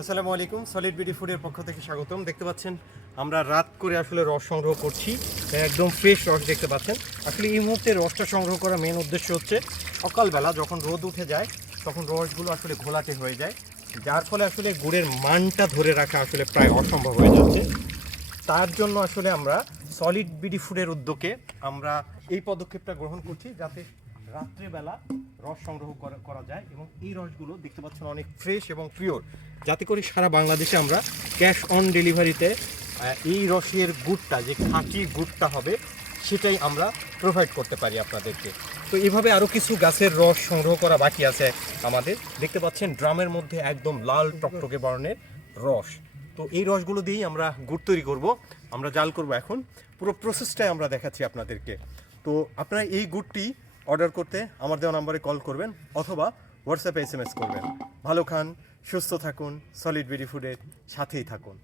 আসসালামু আলাইকুম, solid BD ফুডের পক্ষ থেকে স্বাগতম। দেখতে পাচ্ছেন আমরা রাত করে আসলে রস সংগ্রহ করছি, একদম ফ্রেশ রস দেখতে পাচ্ছেন। আসলে এই মুহূর্তে রসটা সংগ্রহ করার মেন উদ্দেশ্য হচ্ছে সকালবেলা যখন রোদ উঠে যায় তখন রসগুলো আসলে ঘোলাটে হয়ে যায়, যার ফলে আসলে গুড়ের মানটা ধরে রাখা আসলে প্রায় অসম্ভব হয়ে যাচ্ছে। তার জন্য আসলে আমরা সলিড বিডি ফুডের উদ্যোগে আমরা এই পদক্ষেপটা গ্রহণ করছি, যাতে রাত্রেবেলা রস সংগ্রহ করা যায় এবং এই রসগুলো দেখতে পাচ্ছেন অনেক ফ্রেশ এবং পিওর, যাতে করে সারা বাংলাদেশে আমরা ক্যাশ অন ডেলিভারিতে এই রসের গুড়টা যে খাঁটি গুড়টা হবে সেটাই আমরা প্রোভাইড করতে পারি আপনাদেরকে। তো এইভাবে আরও কিছু গাছের রস সংগ্রহ করা বাকি আছে আমাদের। দেখতে পাচ্ছেন ড্রামের মধ্যে একদম লাল টকটকে বর্ণের রস। তো এই রসগুলো দিয়েই আমরা গুড় তৈরি করব, আমরা জাল করব। এখন পুরো প্রসেসটাই আমরা দেখাচ্ছি আপনাদেরকে। তো আপনারা এই গুড়টি অর্ডার করতে আমার দেওয়া নাম্বারে কল করবেন অথবা হোয়াটসঅ্যাপে SMS করবেন। ভালো খান, সুস্থ থাকুন, সলিড বিডি ফুডের সাথেই থাকুন।